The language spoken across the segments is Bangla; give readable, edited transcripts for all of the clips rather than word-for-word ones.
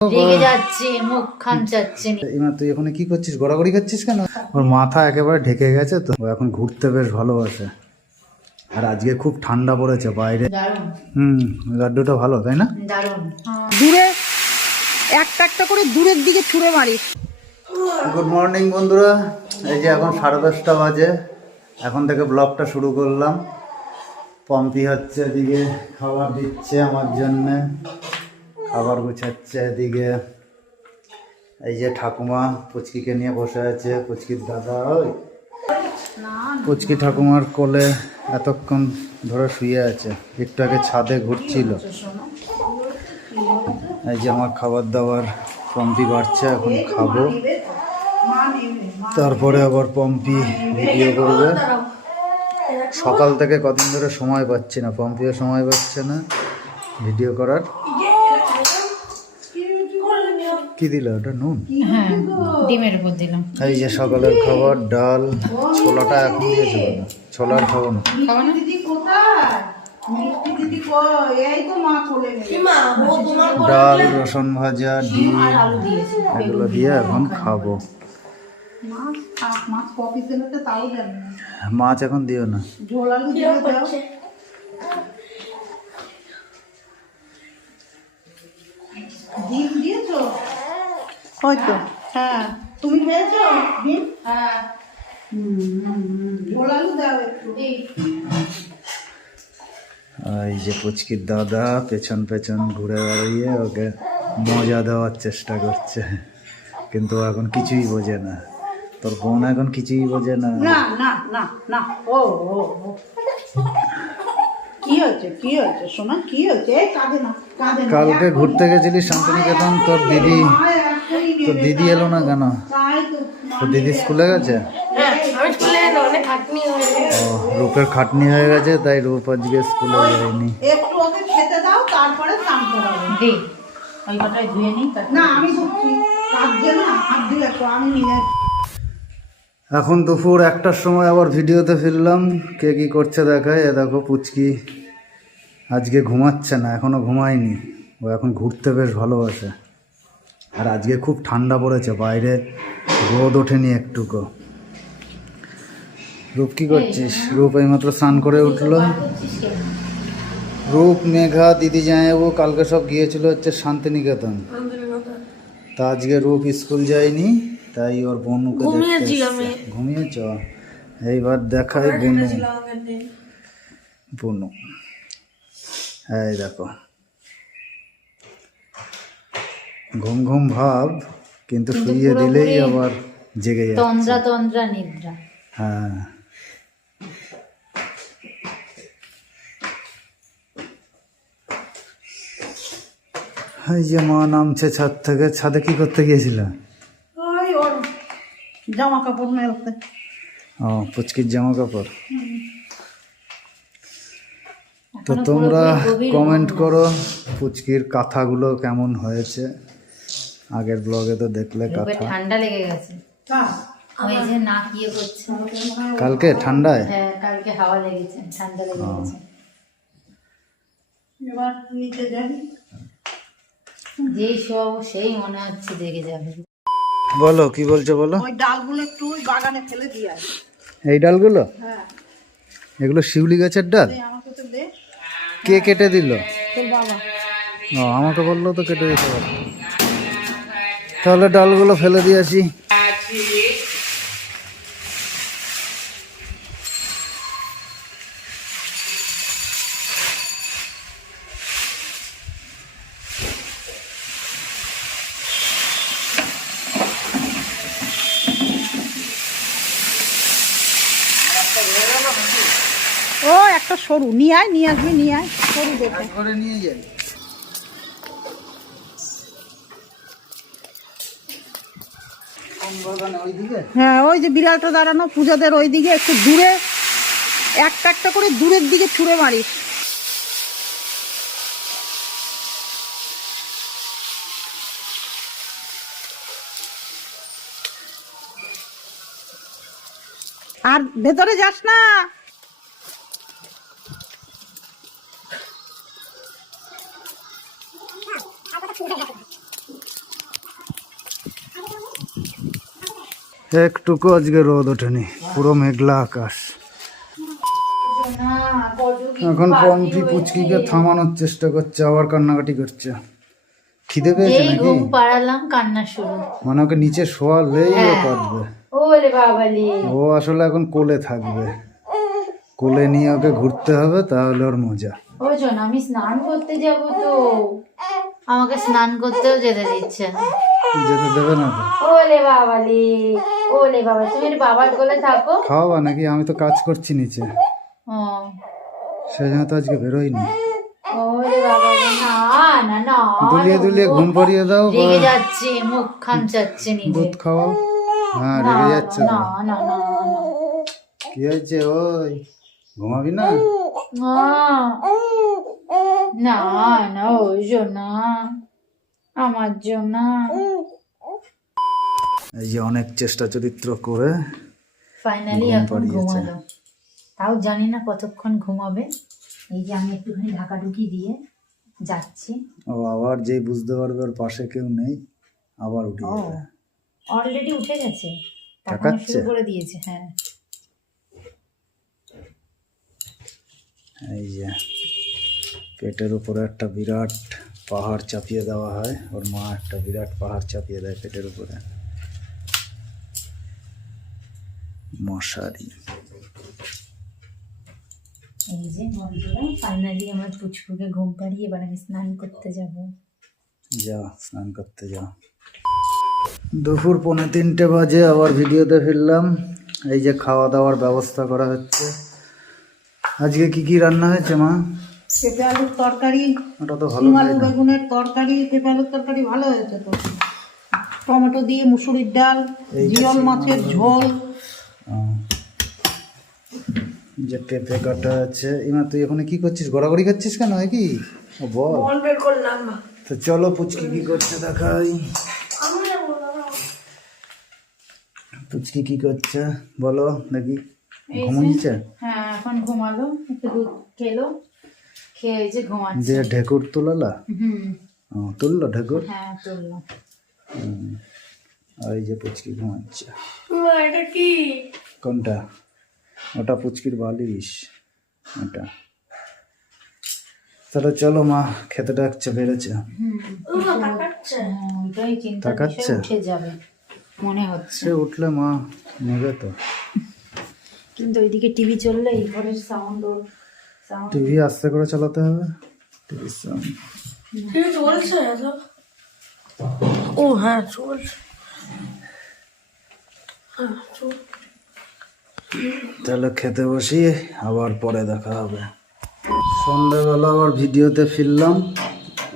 রেগে যাচ্ছে, মুখ খামচাচ্ছে। এবার তুই এখন কি করছিস? গড়াগড়ি খাচ্ছিস কেন? ওর মাথা একেবারে ঢেকে গেছে তো, ও এখন ঘুরতে বেশ ভালোবাসে। আর আজকে খুব ঠান্ডা পড়েছে বাইরে। লাড্ডুটা ভালো, তাই না? দারুণ। দূরে একটা একটা করে দূরের দিকে ছুঁড়ে মারিস। গুড মর্নিং বন্ধুরা, এই যে এখন 10:30 বাজে, এখন থেকে ব্লগটা শুরু করলাম। পম্পি হচ্ছে এদিকে খাবার দিচ্ছে আমার জন্যে, খাবার গুছাচ্ছে এদিকে। এই যে ঠাকুমা পুচকিকে নিয়ে বসে আছে, পুচকির দাদা। ওই পুচকি ঠাকুমার কোলে এতক্ষণ ধরে শুয়ে আছে, একটু আগে ছাদে ঘুরছিল। এই যে আমার খাবার দাবার পম্পি বাড়ছে, এখন খাবো, তারপরে আবার পম্পি ভিডিও করবে। সকাল থেকে কদিন ধরে সময় পাচ্ছি না, পম্পিও সময় পাচ্ছে না ভিডিও করার। কি দিল ওটা? নুন? হ্যাঁ, ডিমের উপর দিলাম। এই যে সকালের খাবার, ডাল। ছোলাটা এখন দিয়েছিল না, ছোলার খাবো না। ডাল, রসুন ভাজা, ডিম এগুলো দিয়ে এখন খাবো। মাছ এখন দিও না। ডিম দিয়েছো হয়তো? হ্যাঁ, তুমি খেয়েছো ডিম? হ্যাঁ। ঝোল আলু দাও একটু। এই যে পুচকির দাদা পেছন পেছন ঘুরে বেড়িয়ে ওকে মজা দেওয়ার চেষ্টা করছে, কিন্তু এখন কিছুই বোঝে না। তোর বোন এখন কিছুই বোঝে না। না না না না, ও ও কি হয়েছে? কি হয়েছে সোনা? কি হয়েছে? কাঁদে না, কাঁদে না। কালকে ঘুরতে গেছিলি শান্তিনিকেতন, তোর দিদি এলো না কেন? তোর দিদি স্কুলে গেছে? ও, রূপের খাটনি হয়ে গেছে, তাই রূপ আজকে স্কুলে যায়নি। একটু ওকে খেতে দাও, তারপরে স্নান করাবো। দে, ওই কটাই ধুয়ে নিই। না, আমি ধুচ্ছি, কাঁদছে না, হাত দিলে একটু আমি নিয়ে। এখন দুপুর 1টার সময় আবার ভিডিওতে ফিরলাম। কে কি করছে দেখায়। এ দেখো পুচকি আজকে ঘুমাচ্ছে না, এখনো ঘুমায়নি। ও এখন ঘুরতে বেশ ভালোবাসে। আর আজকে খুব ঠান্ডা পড়েছে, বাইরে রোদ ওঠেনি একটুকু। রূপ কি করছিস? রূপ এইমাত্র স্নান করে উঠলো। রূপ, মেঘা, দিদি জামাইবাবু কালকে সব গিয়েছিল হচ্ছে শান্তিনিকেতন। তা আজকে রূপ স্কুল যায়নি, তাই ওর বোনুকে ঘুমিয়েছ। এইবার দেখাই বনু। এই দেখো ঘুম ঘুম ভাব, কিন্তু শুইয়ে দিলেই আবার জেগে যাচ্ছে। তন্দ্রা তন্দ্রা নিদ্রা। হ্যাঁ, এই যে মা নামছে ছাদ থেকে। ছাদে কি করতে গিয়েছিল? ওই ওর জামা কাপড় মেলতে। ও, পুচকির জামা কাপড়। তো তোমরা কমেন্ট করো পুচকির কাঁথাগুলো কেমন হয়েছে। আগের ব্লগে তো দেখলে কাঁথা। ঠান্ডা লেগে গেছে, ওই যে নাক ইয়ে করছে। কালকে ঠান্ডায়? হ্যাঁ, কালকে হাওয়া লেগেছে, ঠান্ডা লেগে গেছে। এবার নিতে যাবি? যেই সব সেই মনে হচ্ছে জেগে যাবে। বলো, কি বলছো বলো। ওই ডালগুলো একটু ওই বাগানে ফেলে দিয়ে আসি। এই ডালগুলো? হ্যাঁ, এগুলো শিউলি গাছের ডাল? আমাকে তো দে। কে কেটে দিল? তোর বাবা। ও, আমাকে বললো তো কেটে দিতে পারো। তাহলে ডালগুলো ফেলে দিয়ে আসি। ও একটা সরু নিয়ে আয়, নিয়ে আসবি, নিয়ে আয় সরু দেখে। ঘরে নিয়ে যাই। হ্যাঁ, ওই যে বিড়ালটা দাঁড়ানো পূজাদের ওই দিকে, একটু দূরে একটা একটা করে দূরের দিকে ছুঁড়ে মারিস। আর ভেতরে যাস না। একটুকু আজকে রোদ ওঠেনি, পুরো মেঘলা আকাশ। এখন পম্পি পুচকিকে থামানোর চেষ্টা করছে, আবার কান্নাকাটি করছে। খিদে পেয়েছে এই নাকি? ঘুম পাড়ালাম কান্না শুরু। মানে ওকে নিচে শোয়ালেই ও কাঁদবে। ওরে বাবালে, ও আসলে এখন কোলে থাকবে, কোলে নিয়ে ওকে ঘুরতে হবে, তাহলে ওর মজা। ও শোন, আমি স্নান করতে যাব তো, আমাকে স্নান করতেও যেতে দিচ্ছে না। যেতে দেবে না তো? ওলে বাবালে, ওলে বাবা, তুমি একটু বাবার কোলে থাকো। খাওয়াবা নাকি? আমি তো কাজ করছি নিচে, ও, সেই জন্য তো আজকে বেরোয়নি। ওলে বাবালে, না না না, দুলিয়ে দুলিয়ে ঘুম পাড়িয়ে দাও, বা রেগে যাচ্ছে, মুখ খামচাচ্ছে নিজে। দুধ খাওয়াও। হ্যাঁ, না রেগে যাচ্ছে না তো। না না না, কি হয়েছে? ওই ঘুমাবি না? না না, ওই জন্য আমার জন্য। এই যে অনেক চেষ্টা চরিত্র করে ফাইনালি ঘুম এখন পাড়িয়েছে। ঘুমালো, তাও জানি না কতক্ষণ ঘুমাবে। এই যে আমি একটুখানি ঢাকাঢুকি দিয়ে যাচ্ছি। ও আবার যেই বুঝতে পারবে ওর পাশে কেউ নেই, আবার উঠে ও, যাবে। অলরেডি উঠে গেছে, তখন তাকাচ্ছে? শুরু করে দিয়েছে। হ্যাঁ, এই যে পেটের উপরে একটা বিরাট পাহাড় চাপিয়ে দেওয়া হয়, ওর মা একটা বিরাট পাহাড় চাপিয়ে দেয় পেটের উপরে। মশারি। এই যে বন্ধুরা, ফাইনালি আমার পুচকুকে ঘুম পাড়িয়ে এবার আমি স্নান করতে যাব। যা স্নান করতে যা। দুপুর 2:45 বাজে, আবার ভিডিওতে ফিরলাম। এই যে খাওয়া দাওয়ার ব্যবস্থা করা হচ্ছে। আজকে কি কি রান্না হয়েছে মা? পেঁপে আলুর তরকারি, ওটা তো ভালো শিম খাই আলু না। বেগুনের তরকারি, পেঁপে আলুর তরকারি ভালো হয়েছে তো। টমেটো দিয়ে মুসুরির ডাল, জিয়ল মাছের ঝোল। আহ, যে পেঁপে কাটা আছে। ইমা তুই এখন কি করছিস? গড়াগড়ি খাচ্ছিস কেন? কি ও বল। তো চলো পুচকি কি করছে দেখাই। পুচকি কি করছে বলো দেখি। এই যে, ঘুমোচ্ছে? হ্যাঁ এখন ঘুমালো, একটু দুধ খেলো, খেয়ে এই যে ঘুমাচ্ছে। যে ঢেকুর তুলালা? হুম, তুললো ঢেকুর? হ্যাঁ তুললো। আর এই যে পুচকি ঘুমাচ্ছে। কোনটা? ওটা পুচকির বালিশ ওটা। তাহলে চলো, মা খেতে ডাকছে, বেড়েছে। ওইটাই চিন্তা, তাকাচ্ছে? উঠে যাবে মনে হচ্ছে, সে উঠলে মা নেবে তো। কিন্তু ওইদিকে টিভি চললে এই ঘরের সাউন্ড টিভি আস্তে করে চালাতে হবে। টিভির সাউন্ড ও হ্যাঁ চলছে। তাহলে খেতে বসি, আবার পরে দেখা হবে। সন্ধ্যাবেলা আবার ভিডিওতে ফিরলাম।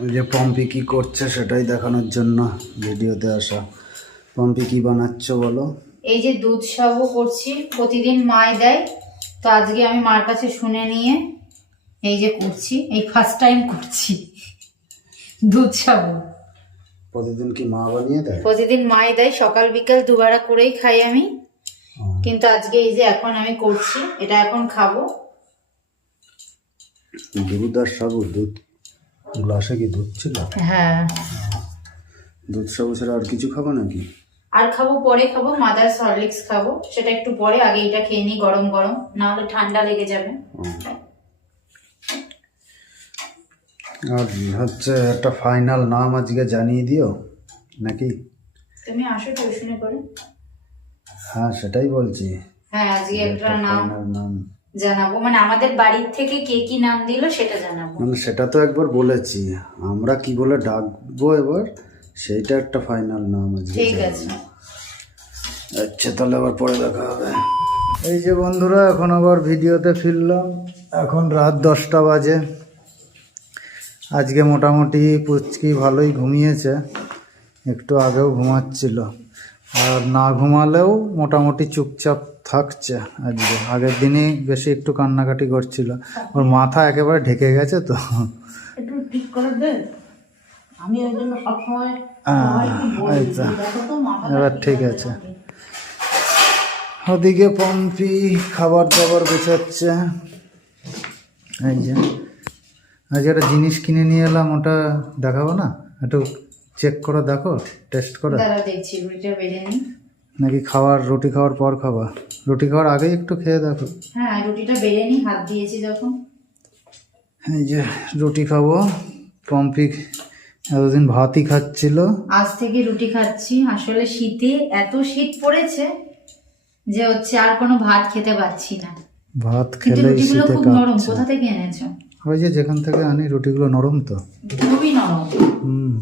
ওই যে পম্পি কি করছে সেটাই দেখানোর জন্য ভিডিওতে আসা। পম্পি কি বানাচ্ছ বলো? এই যে দুধ সাবু করছি, প্রতিদিন মায় দেয়, তো আজকে আমি মার কাছে শুনে নিয়ে এই যে করছি, এই ফার্স্ট টাইম করছি দুধ সাবু। প্রতিদিন কি মা বানিয়ে দেয়? প্রতিদিন মায় দেয়, সকাল বিকাল দুবেলা করেই খাই আমি, কিন্তু আজকে এই যে এখন আমি করছি, এটা এখন খাবো। দুধ আর সাবু? দুধ গ্লাসে কি দুধ ছিল? হ্যাঁ, দুধ সাবু ছাড়া আর কিছু খাবো নাকি? আর খাবো, পরে খাবো, মাদার হরলিক্স খাবো, সেটা একটু পরে, আগে এটা খেয়ে নিই গরম গরম, না হলে ঠান্ডা লেগে যাবে। আর হচ্ছে একটা ফাইনাল নাম আজকে জানিয়ে দিও নাকি? তুমি আসো টিউশনে করে। হ্যাঁ সেটাই বলছি। হ্যাঁ, আজকে একটা নাম ফাইনাল নাম জানাবো, মানে আমাদের বাড়ির থেকে কে কি নাম দিল সেটা জানাবো। মানে সেটা তো একবার বলেছি, আমরা কি বলে ডাকবো এবার, সেইটা একটা ফাইনাল নাম আজকে ঠিক জানাবো। আছে, আচ্ছা তাহলে আবার পরে দেখা হবে। এই যে বন্ধুরা, এখন আবার ভিডিওতে ফিরলাম। এখন রাত 10টা বাজে। আজকে মোটামুটি পুচকি ভালোই ঘুমিয়েছে, একটু আগেও ঘুমাচ্ছিল, আর না ঘুমালেও মোটামুটি চুপচাপ থাকছে আজকে। আগের দিনই বেশি একটু কান্নাকাটি করছিল, ওর মাথা একেবারে ঢেকে গেছে তো। একটু ঠিক করে দে, আমি ওই জন্য সবসময় এই তো, এবার ঠিক আছে। ওদিকে পম্পি খাবার দাবার গোছাচ্ছে। এই যে আজকে একটা জিনিস কিনে নিয়ে এলাম, ওটা দেখাবো না? একটু চেক করে দেখো, টেস্ট করে। দাঁড়াও দেখছি, রুটিটা বেড়ে নিই। নাকি রুটি খাওয়ার পর খাবা? রুটি খাওয়ার আগেই একটু খেয়ে দেখো। হ্যাঁ, রুটিটা বেড়ে নি, হাত দিয়েছি যখন। এই যে রুটি খাবো। পম্পি এতদিন ভাতই খাচ্ছিল, আজ থেকে রুটি খাচ্ছি। আসলে শীতে এত শীত পড়েছে যে হচ্ছে আর কোনো ভাত খেতে পাচ্ছি না। ভাত কিন্তু খেলেই রুটিগুলো শীতে খুব নরম। কাঁপছে। কোথা থেকে এনেছো? ওই যে যেখান থেকে আনি রুটিগুলো নরম তো। খুবই নরম। হুম,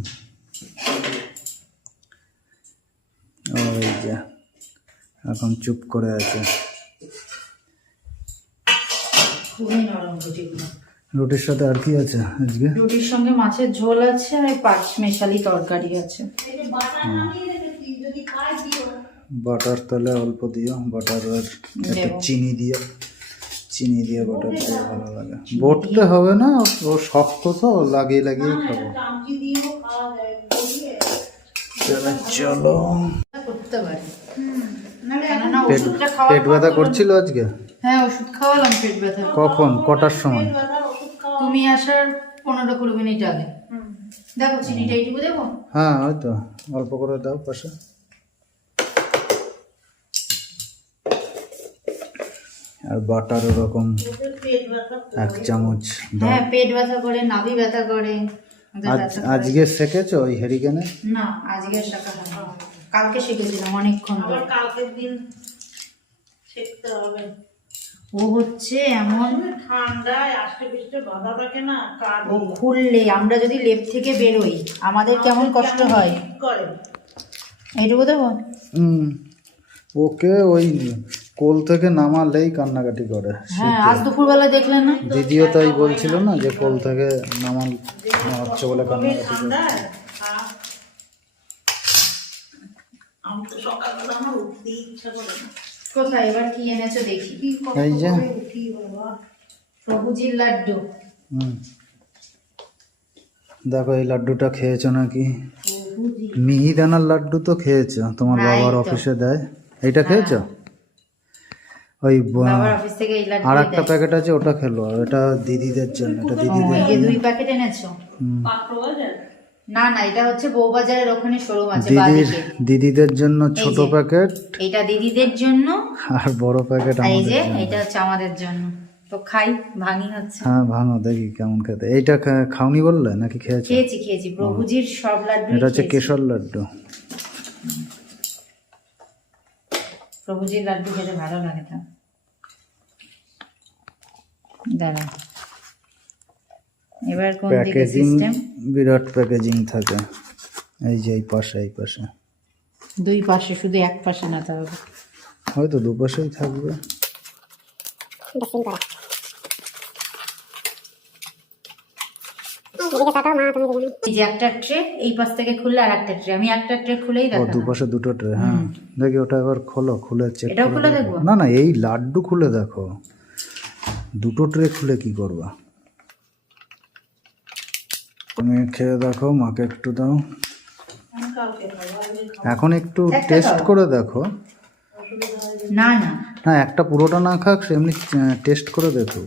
ওই যে এখন চুপ করে আছে। খুবই নরম রুটিগুলো। রুটির সাথে আর কি আছে আজকে? রুটির সঙ্গে মাছের ঝোল আছে আর পাঁচ মেশালি তরকারি আছে। বাটার তাহলে অল্প দিও, বাটার আর একটু চিনি দিয়ে বাটার দিয়ে ভালো লাগে। বটতে হবে না, ও শক্ত তো, লাগিয়ে লাগিয়ে খাবো। চলো। করতে পারি। পেট ব্যথা করছিল আজকে? হ্যাঁ, ওষুধ খাওয়ালাম পেট ব্যথা। কখন, কটার সময়? তুমি আসার 15-20 মিনিট আগে। দেখো চিনিটা এইটুকু দেবো? হ্যাঁ, হয়তো অল্প করে দাও পাশে। আর বাটার ওরকম 1 চামচ দাও। হ্যাঁ, পেট ব্যথা করে, নাভি ব্যথা করে। আজকে শেখেছো ওই হেরিকেনে? না, আজকে শেখা হয়নি। কালকে শিখেছিলাম অনেকক্ষণ ধরে। কালকের দিন শিখতে হবে। ও হচ্ছে এমন ঠান্ডায় আষ্টে পৃষ্ঠে বাধা থাকে না, ও খুললে আমরা যদি লেপ থেকে বেরোই আমাদের কেমন কষ্ট হয়। করে এইটুকু দেবো? ওকে ওই কোল থেকে নামালেই কান্নাকাটি করে। হ্যাঁ, আজ দুপুরবেলা দেখলেন না? দিদিও তাই বলছিল না যে কোল থেকে নামাল হচ্ছে বলে কান্নাকাটি করে। আমি তো সকালবেলা আমার উঠতে ইচ্ছা করে না। কোথায় এবার কি এনেছো দেখি? এই যে প্রভুজির লাড্ডু। দেখো এই লাড্ডুটা খেয়েছো নাকি? মিহিদানার লাড্ডু তো খেয়েছো, তোমার বাবার অফিসে দেয়। এইটা খেয়েছো? ওই বাবার অফিস থেকে এই লাড্ডু আর একটা প্যাকেট আছে, ওটা খেলো। এটা দিদিদের জন্য, এটা দিদিদের। এই 2 প্যাকেট এনেছো? না না, এটা হচ্ছে বউবাজারের ওখানে শোরুম আছে বাদিকে। দিদিদের জন্য ছোট প্যাকেট, এটা দিদিদের জন্য, আর বড় প্যাকেট এই আমাদের যে জন্য। এটা হচ্ছে আমাদের জন্য। তো খাই, ভাঙি হচ্ছে। হ্যাঁ ভাঙো, দেখি কেমন খেতে। এইটা খাওনি বললে নাকি খেয়েছো? খেয়েছি। প্রভুজির সব লাড্ডু। এটা হচ্ছে কেশর লাড্ডু। প্রভুজির লাড্ডু খেতে ভালো লাগে। তো দাঁড়া, এবার কোন দিকে প্যাকেজিং সিস্টেম? বিরাট প্যাকেজিং থাকে। এই যে এই পাশে 2 পাশে, শুধু এক পাশে না, তাহলে হয়তো দুপাশেই থাকবে। এই যে একটা ট্রে, এই পাশ থেকে খুললে আর একটা ট্রে। আমি একটা ট্রে খুলেই ও, দেখো। দুপাশে দুটো ট্রে। হ্যাঁ দেখি ওটা এবার খুলে চেক এটাও করে খুলে দেখো। দেখবো? না না, এই লাড্ডু খুলে দেখো। দুটো ট্রে খুলে কি করবা? তুমি খেয়ে দেখো, মাকে একটু দাও। এখন একটু টেস্ট করে দেখো। না না, না, একটা পুরোটা না খাক, সে এমনি টেস্ট করে দেখো।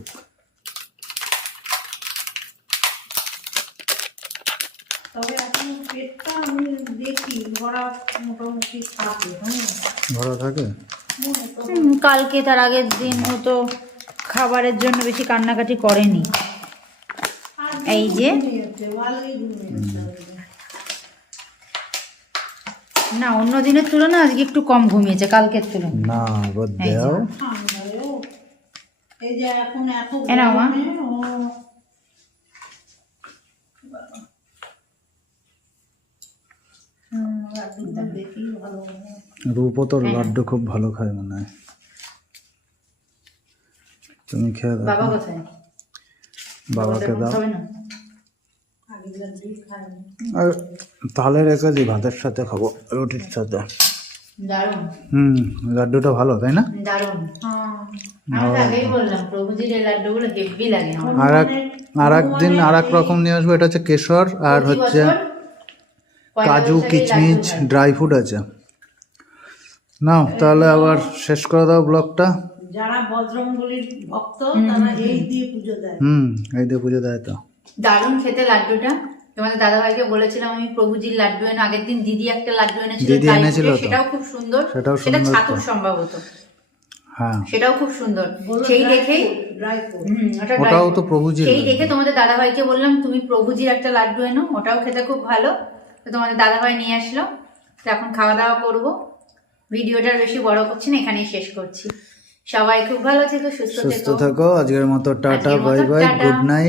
তবে এখন পেটটা আমি দেখি ভরা মোটামুটি থাকে। ভরা থাকে? কালকে তার আগের দিন ও তো খাবারের জন্য বেশি কান্নাকাটি করেনি। এই যে না, অন্য দিনের তুলনায় আজকে একটু কম ঘুমিয়েছে কালকের তুলনায়। না, এবার দাও। এই যে এখন এত এনাও মা। রূপও তো লাড্ডু খুব ভালো খায় মনে হয়। তুমি খেয়ে দাও। বাবা কোথায়? বাবাকে দাও। খাবে না? আর তাহলে রেখে দিই, ভাতের সাথে খাবো, রুটির সাথে। দারুণ। লাড্ডুটা ভালো, তাই না? দারুণ। আমি তো আগেই বললাম প্রভুজির এই লাড্ডুগুলো হেভি লাগে আমার। আর একদিন আর এক রকম নিয়ে আসবো। এটা হচ্ছে কেশর আর হচ্ছে কাজু, কিচমিচ, ড্রাই ফ্রুট আছে। নাও তাহলে আবার শেষ করে দাও ব্লগটা। যারা বজরংবলীর ভক্ত তারা এই দিয়ে পুজো দেয়। এই দিয়ে পুজো দেয় তো। দারুণ খেতে লাড্ডুটা। তোমাদের দাদাভাইকে বলেছিলাম আমি প্রভুজির লাড্ডু এনে, আগের দিন দিদি একটা লাড্ডু এনেছিল দিদি dry এনেছিল fruit, তো। সেটাও খুব সুন্দর, সেটাও সেটা সুন্দর ছাতুর তো। সম্ভবত, হ্যাঁ সেটাও খুব সুন্দর। সেই দেখেই ওটা ওটাও তো প্রভুজির সেই লাড্ডু। দেখে তোমাদের দাদাভাইকে বললাম তুমি প্রভুজির একটা লাড্ডু এনো, ওটাও খেতে খুব ভালো। তো তোমাদের দাদাভাই নিয়ে আসলো, তো এখন খাওয়া দাওয়া করবো। ভিডিওটা বেশি বড় করছি না, এখানেই শেষ করছি। সবাই খুব ভালো থেকো, সুস্থ সুস্থ থেকো। থাকো। আজকের মতো টাটা, আজকের মতো bye bye, tata. Good night.